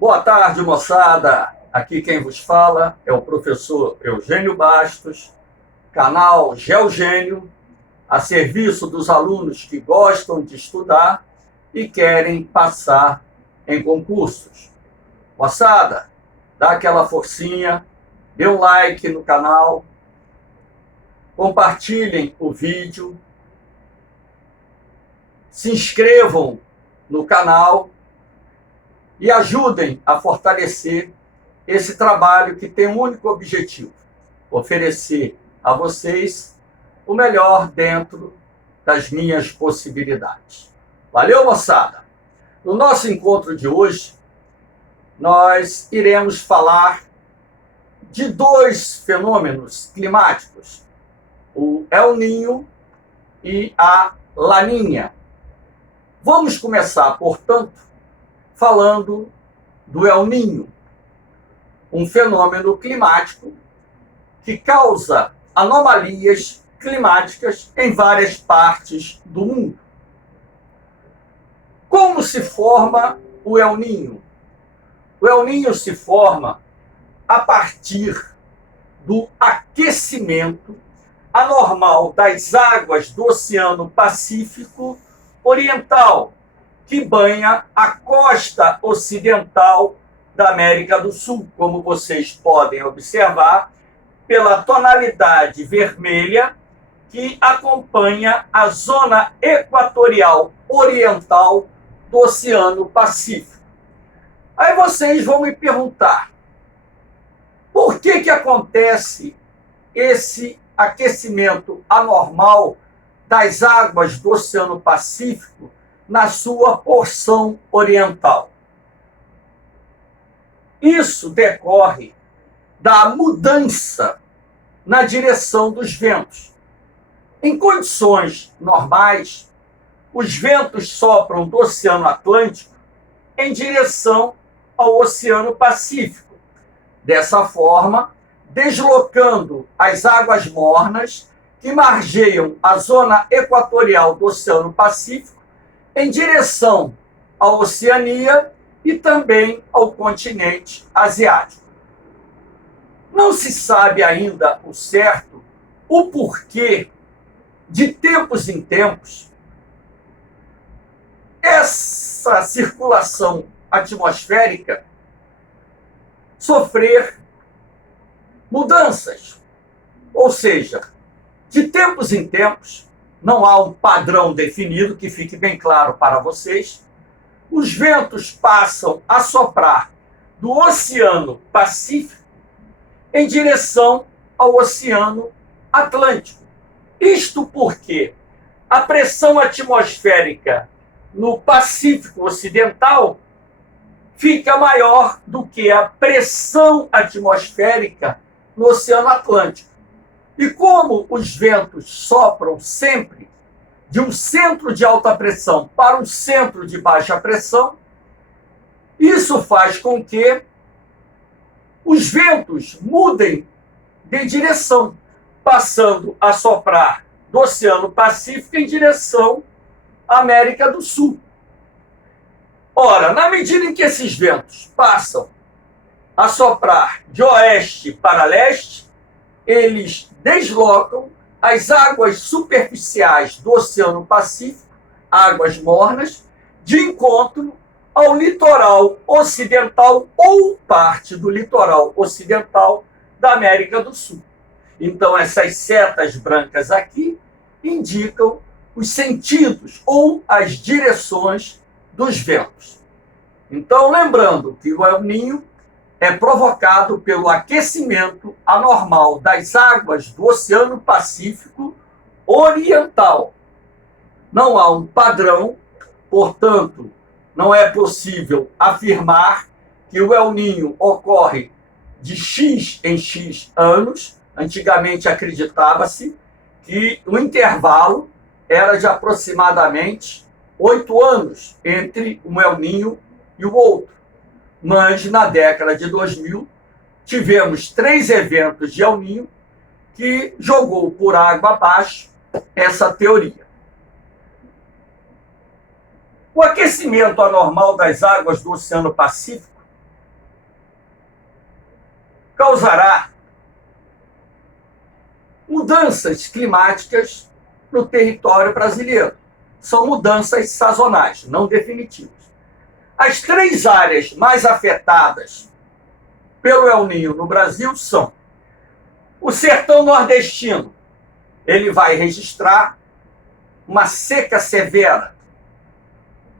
Boa tarde, moçada. Aqui quem vos fala é o professor Eugênio Bastos, canal Geogênio, a serviço dos alunos que gostam de estudar e querem passar em concursos. Moçada, dá aquela forcinha, dê um like no canal, compartilhem o vídeo, se inscrevam no canal e ajudem a fortalecer esse trabalho que tem um único objetivo: oferecer a vocês o melhor dentro das minhas possibilidades. Valeu, moçada! No nosso encontro de hoje, nós iremos falar de dois fenômenos climáticos, o El Niño e a Laninha. Vamos começar, portanto, falando do El Niño, um fenômeno climático que causa anomalias climáticas em várias partes do mundo. Como se forma o El Niño? O El Niño se forma a partir do aquecimento anormal das águas do Oceano Pacífico Oriental, que banha a costa ocidental da América do Sul, como vocês podem observar pela tonalidade vermelha que acompanha a zona equatorial oriental do Oceano Pacífico. Aí vocês vão me perguntar, por que acontece esse aquecimento anormal das águas do Oceano Pacífico na sua porção oriental? Isso decorre da mudança na direção dos ventos. Em condições normais, os ventos sopram do Oceano Atlântico em direção ao Oceano Pacífico. Dessa forma, deslocando as águas mornas que margeiam a zona equatorial do Oceano Pacífico em direção à Oceania e também ao continente asiático. Não se sabe ainda o certo o porquê, de tempos em tempos, essa circulação atmosférica sofrer mudanças. Ou seja, de tempos em tempos, não há um padrão definido, que fique bem claro para vocês, os ventos passam a soprar do Oceano Pacífico em direção ao Oceano Atlântico. Isto porque a pressão atmosférica no Pacífico Ocidental fica maior do que a pressão atmosférica no Oceano Atlântico. E como os ventos sopram sempre de um centro de alta pressão para um centro de baixa pressão, isso faz com que os ventos mudem de direção, passando a soprar do Oceano Pacífico em direção à América do Sul. Ora, na medida em que esses ventos passam a soprar de oeste para leste, eles deslocam as águas superficiais do Oceano Pacífico, águas mornas, de encontro ao litoral ocidental ou parte do litoral ocidental da América do Sul. Então, essas setas brancas aqui indicam os sentidos ou as direções dos ventos. Então, lembrando que o El Niño é provocado pelo aquecimento anormal das águas do Oceano Pacífico Oriental. Não há um padrão, portanto, não é possível afirmar que o El Niño ocorre de X em X anos. Antigamente acreditava-se que o intervalo era de aproximadamente 8 anos entre um El Niño e o outro. Mas na década de 2000 tivemos 3 eventos de El Niño que jogou por água abaixo essa teoria. O aquecimento anormal das águas do Oceano Pacífico causará mudanças climáticas no território brasileiro. São mudanças sazonais, não definitivas. As 3 áreas mais afetadas pelo El Niño no Brasil são o sertão nordestino. Ele vai registrar uma seca severa,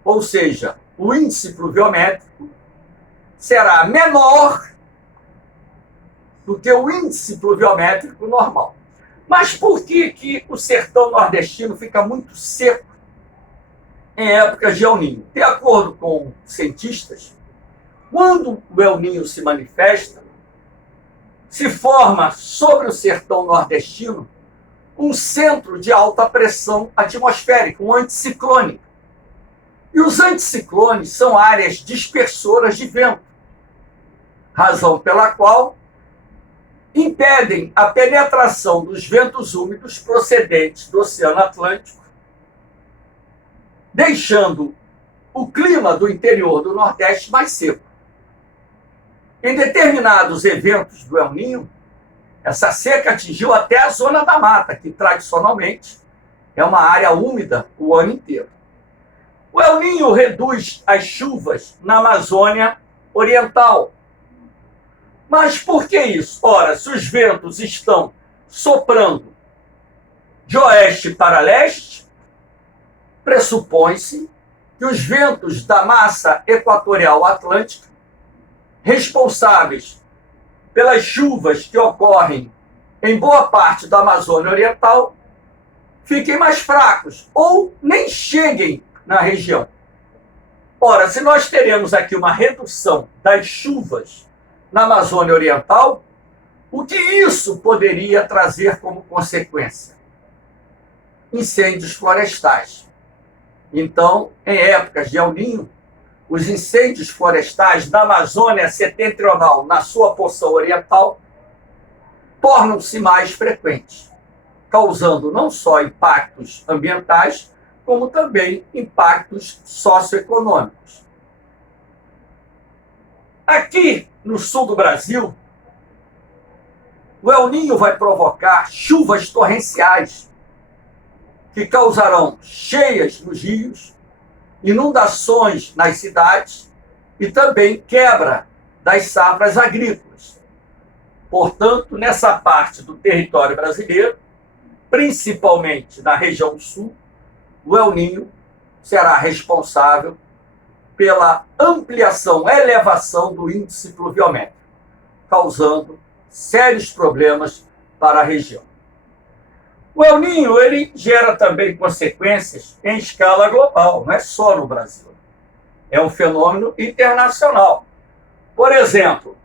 ou seja, o índice pluviométrico será menor do que o índice pluviométrico normal. Mas por que o sertão nordestino fica muito seco em épocas de El Niño? De acordo com cientistas, quando o El Niño se manifesta, se forma sobre o sertão nordestino um centro de alta pressão atmosférica, um anticiclone. E os anticiclones são áreas dispersoras de vento, razão pela qual impedem a penetração dos ventos úmidos procedentes do Oceano Atlântico, deixando o clima do interior do Nordeste mais seco. Em determinados eventos do El Niño, essa seca atingiu até a zona da mata, que tradicionalmente é uma área úmida o ano inteiro. O El Niño reduz as chuvas na Amazônia Oriental. Mas por que isso? Ora, se os ventos estão soprando de oeste para leste, pressupõe-se que os ventos da massa equatorial atlântica, responsáveis pelas chuvas que ocorrem em boa parte da Amazônia Oriental, fiquem mais fracos ou nem cheguem na região. Ora, se nós teremos aqui uma redução das chuvas na Amazônia Oriental, o que isso poderia trazer como consequência? Incêndios florestais. Então, em épocas de El Niño, os incêndios florestais da Amazônia setentrional, na sua porção oriental, tornam-se mais frequentes, causando não só impactos ambientais, como também impactos socioeconômicos. Aqui no sul do Brasil, o El Niño vai provocar chuvas torrenciais que causarão cheias nos rios, inundações nas cidades e também quebra das safras agrícolas. Portanto, nessa parte do território brasileiro, principalmente na região sul, o El Niño será responsável pela ampliação, elevação do índice pluviométrico, causando sérios problemas para a região. O El Niño, ele gera também consequências em escala global, não é só no Brasil. É um fenômeno internacional. Por exemplo,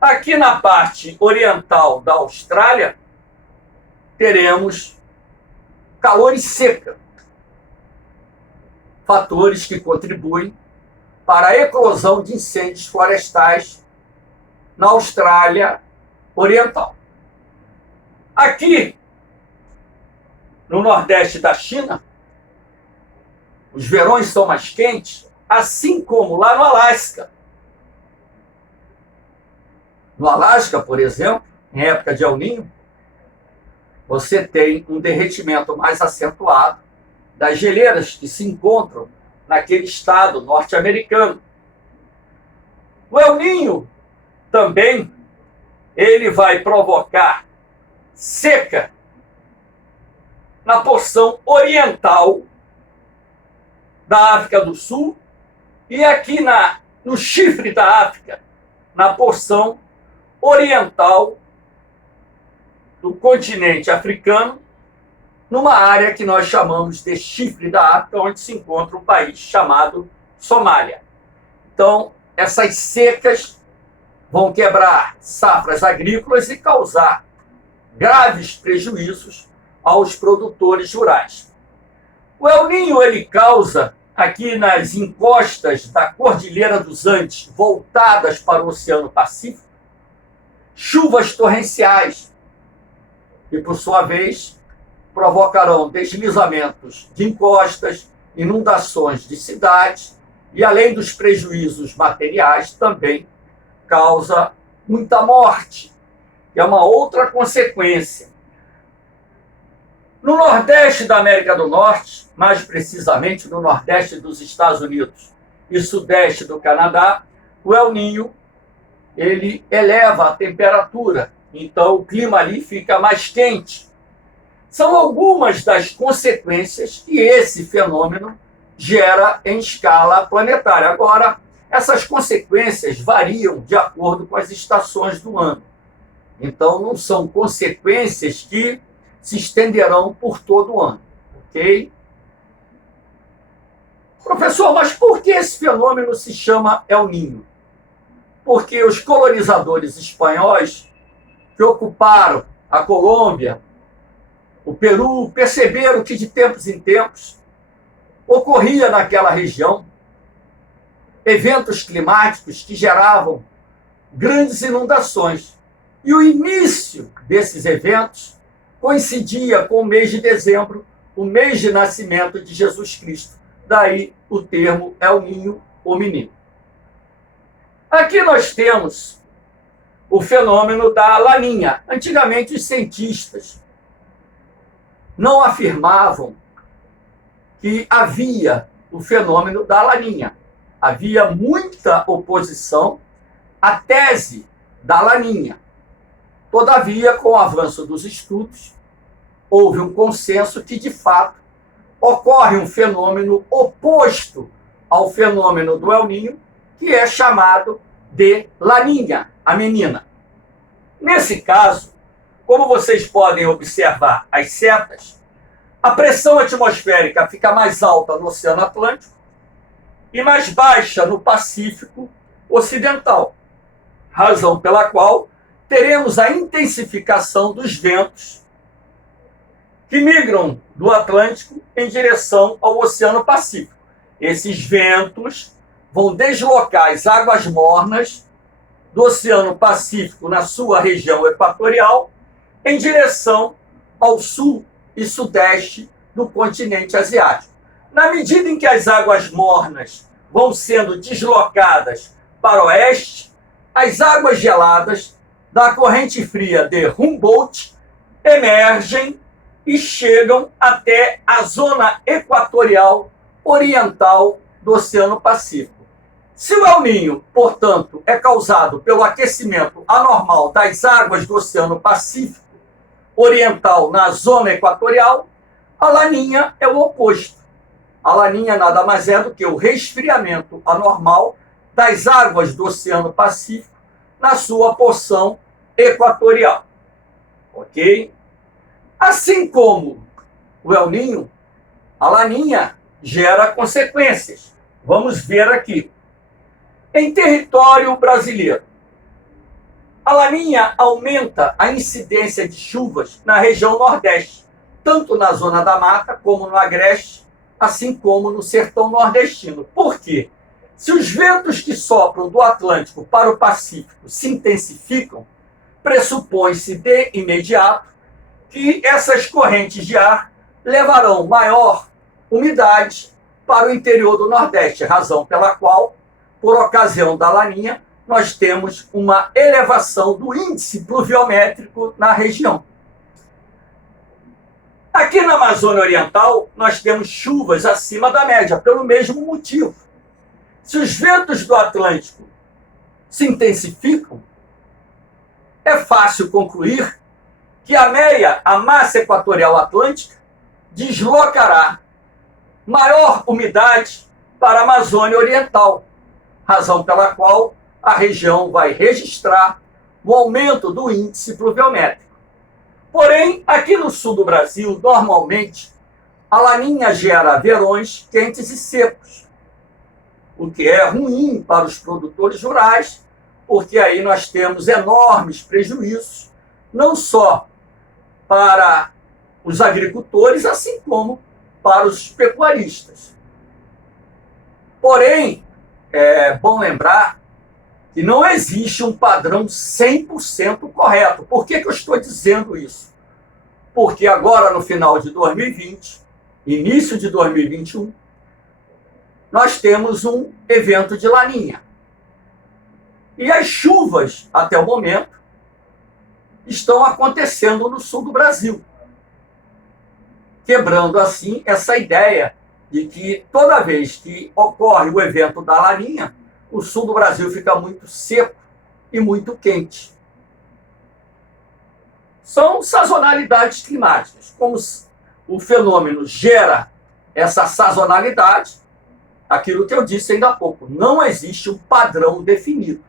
aqui na parte oriental da Austrália, teremos calor e seca, fatores que contribuem para a eclosão de incêndios florestais na Austrália Oriental. Aqui, no nordeste da China, os verões são mais quentes, assim como lá no Alasca. No Alasca, por exemplo, em época de El Niño, você tem um derretimento mais acentuado das geleiras que se encontram naquele estado norte-americano. O El Niño também ele vai provocar seca na porção oriental da África do Sul e aqui no chifre da África, na porção oriental do continente africano, numa área que nós chamamos de chifre da África, onde se encontra um país chamado Somália. Então, essas secas vão quebrar safras agrícolas e causar graves prejuízos aos produtores rurais. O El Niño, ele causa, aqui nas encostas da Cordilheira dos Andes, voltadas para o Oceano Pacífico, chuvas torrenciais, que, por sua vez, provocarão deslizamentos de encostas, inundações de cidades e, além dos prejuízos materiais, também causa muita morte que é uma outra consequência. No Nordeste da América do Norte, mais precisamente no Nordeste dos Estados Unidos e Sudeste do Canadá, o El Niño ele eleva a temperatura, então o clima ali fica mais quente. São algumas das consequências que esse fenômeno gera em escala planetária. Agora, essas consequências variam de acordo com as estações do ano. Então, não são consequências que se estenderão por todo o ano, ok? Professor, mas por que esse fenômeno se chama El Niño? Porque os colonizadores espanhóis que ocuparam a Colômbia, o Peru, perceberam que de tempos em tempos ocorria naquela região eventos climáticos que geravam grandes inundações. E o início desses eventos coincidia com o mês de dezembro, o mês de nascimento de Jesus Cristo. Daí o termo El Niño, o menino. Aqui nós temos o fenômeno da laninha. Antigamente os cientistas não afirmavam que havia o fenômeno da laninha. Havia muita oposição à tese da laninha. Todavia, com o avanço dos estudos, houve um consenso que, de fato, ocorre um fenômeno oposto ao fenômeno do El Niño, que é chamado de laninha, a menina. Nesse caso, como vocês podem observar as setas, a pressão atmosférica fica mais alta no Oceano Atlântico e mais baixa no Pacífico Ocidental, razão pela qual teremos a intensificação dos ventos que migram do Atlântico em direção ao Oceano Pacífico. Esses ventos vão deslocar as águas mornas do Oceano Pacífico na sua região equatorial em direção ao sul e sudeste do continente asiático. Na medida em que as águas mornas vão sendo deslocadas para o oeste, as águas geladas da corrente fria de Humboldt emergem e chegam até a zona equatorial oriental do Oceano Pacífico. Se o El Niño, portanto, é causado pelo aquecimento anormal das águas do Oceano Pacífico oriental na zona equatorial, a laninha é o oposto. A laninha nada mais é do que o resfriamento anormal das águas do Oceano Pacífico na sua porção equatorial. Ok? Assim como o El Niño, a laninha gera consequências. Vamos ver aqui. Em território brasileiro, a laninha aumenta a incidência de chuvas na região Nordeste, tanto na zona da mata como no agreste, assim como no sertão nordestino. Por quê? Se os ventos que sopram do Atlântico para o Pacífico se intensificam, pressupõe-se de imediato que essas correntes de ar levarão maior umidade para o interior do Nordeste, razão pela qual, por ocasião da laninha, nós temos uma elevação do índice pluviométrico na região. Aqui na Amazônia Oriental, nós temos chuvas acima da média, pelo mesmo motivo. Se os ventos do Atlântico se intensificam, é fácil concluir que a massa equatorial atlântica deslocará maior umidade para a Amazônia Oriental, razão pela qual a região vai registrar o aumento do índice pluviométrico. Porém, aqui no sul do Brasil, normalmente, a laninha gera verões quentes e secos, o que é ruim para os produtores rurais, porque aí nós temos enormes prejuízos, não só para os agricultores, assim como para os pecuaristas. Porém, é bom lembrar que não existe um padrão 100% correto. Por que eu estou dizendo isso? Porque agora, no final de 2020, início de 2021, nós temos um evento de laninha. E as chuvas, até o momento, estão acontecendo no sul do Brasil, quebrando assim essa ideia de que toda vez que ocorre o evento da Laninha, o sul do Brasil fica muito seco e muito quente. São sazonalidades climáticas. Como o fenômeno gera essa sazonalidade, aquilo que eu disse ainda há pouco, não existe um padrão definido.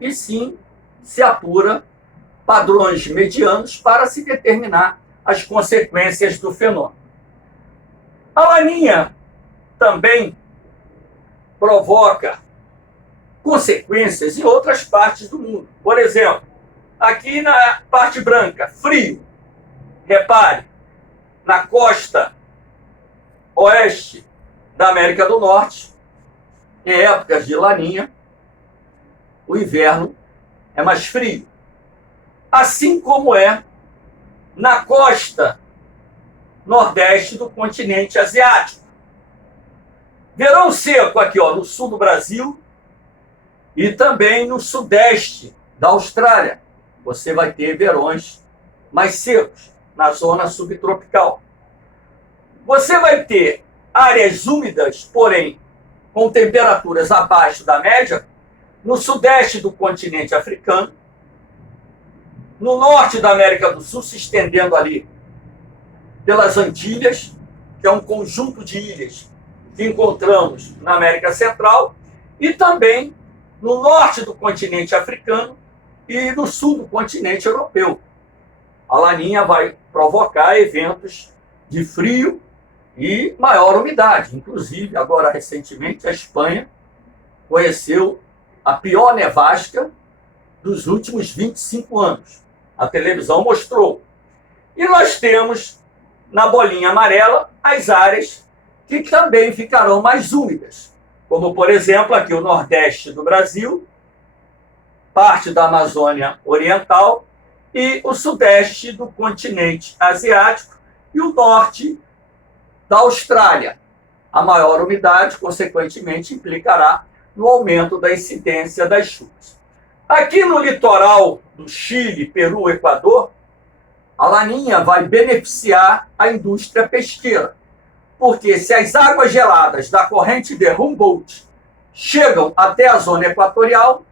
E sim se apura padrões medianos para se determinar as consequências do fenômeno. A Laninha também provoca consequências em outras partes do mundo. Por exemplo, aqui na parte branca, frio. Repare, na costa oeste da América do Norte, em épocas de Laninha, o inverno é mais frio. Assim como é na costa nordeste do continente asiático. Verão seco aqui, ó, no sul do Brasil e também no sudeste da Austrália. Você vai ter verões mais secos na zona subtropical. Você vai ter áreas úmidas, porém com temperaturas abaixo da média, no sudeste do continente africano, no norte da América do Sul, se estendendo ali pelas Antilhas, que é um conjunto de ilhas que encontramos na América Central, e também no norte do continente africano e no sul do continente europeu. A Laninha vai provocar eventos de frio e maior umidade. Inclusive, agora recentemente, a Espanha conheceu a pior nevasca dos últimos 25 anos. A televisão mostrou. E nós temos, na bolinha amarela, as áreas que também ficarão mais úmidas, como, por exemplo, aqui o nordeste do Brasil, parte da Amazônia Oriental e o sudeste do continente asiático e o norte da Austrália. A maior umidade, consequentemente, implicará no aumento da incidência das chuvas. Aqui no litoral do Chile, Peru, Equador, a Laninha vai beneficiar a indústria pesqueira, porque se as águas geladas da corrente de Humboldt chegam até a zona equatorial,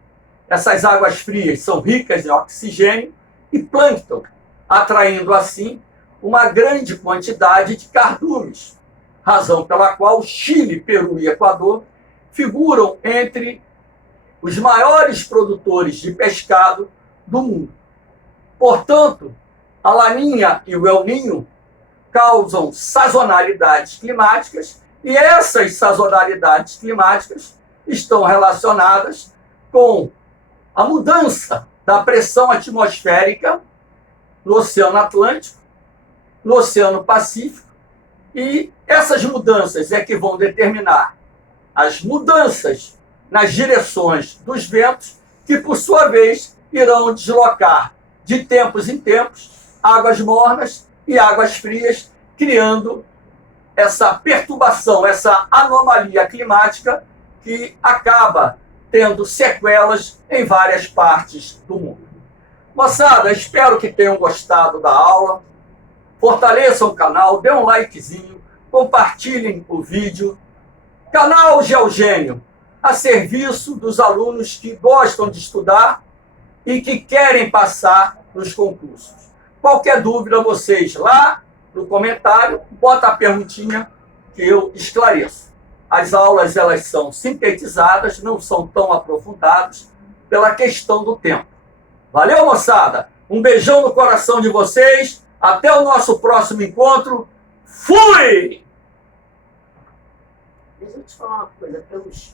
essas águas frias são ricas em oxigênio e plâncton, atraindo assim uma grande quantidade de cardumes, razão pela qual Chile, Peru e Equador figuram entre os maiores produtores de pescado do mundo. Portanto, a Laninha e o El Niño causam sazonalidades climáticas e essas sazonalidades climáticas estão relacionadas com a mudança da pressão atmosférica no Oceano Atlântico, no Oceano Pacífico, e essas mudanças é que vão determinar as mudanças nas direções dos ventos, que, por sua vez, irão deslocar de tempos em tempos águas mornas e águas frias, criando essa perturbação, essa anomalia climática que acaba tendo sequelas em várias partes do mundo. Moçada, espero que tenham gostado da aula. Fortaleçam o canal, dê um likezinho, compartilhem o vídeo. Canal Geogênio, a serviço dos alunos que gostam de estudar e que querem passar nos concursos. Qualquer dúvida, vocês lá no comentário, bota a perguntinha que eu esclareço. As aulas, elas são sintetizadas, não são tão aprofundadas pela questão do tempo. Valeu, moçada? Um beijão no coração de vocês. Até o nosso próximo encontro. Fui! Deixa eu te falar uma coisa. Pelos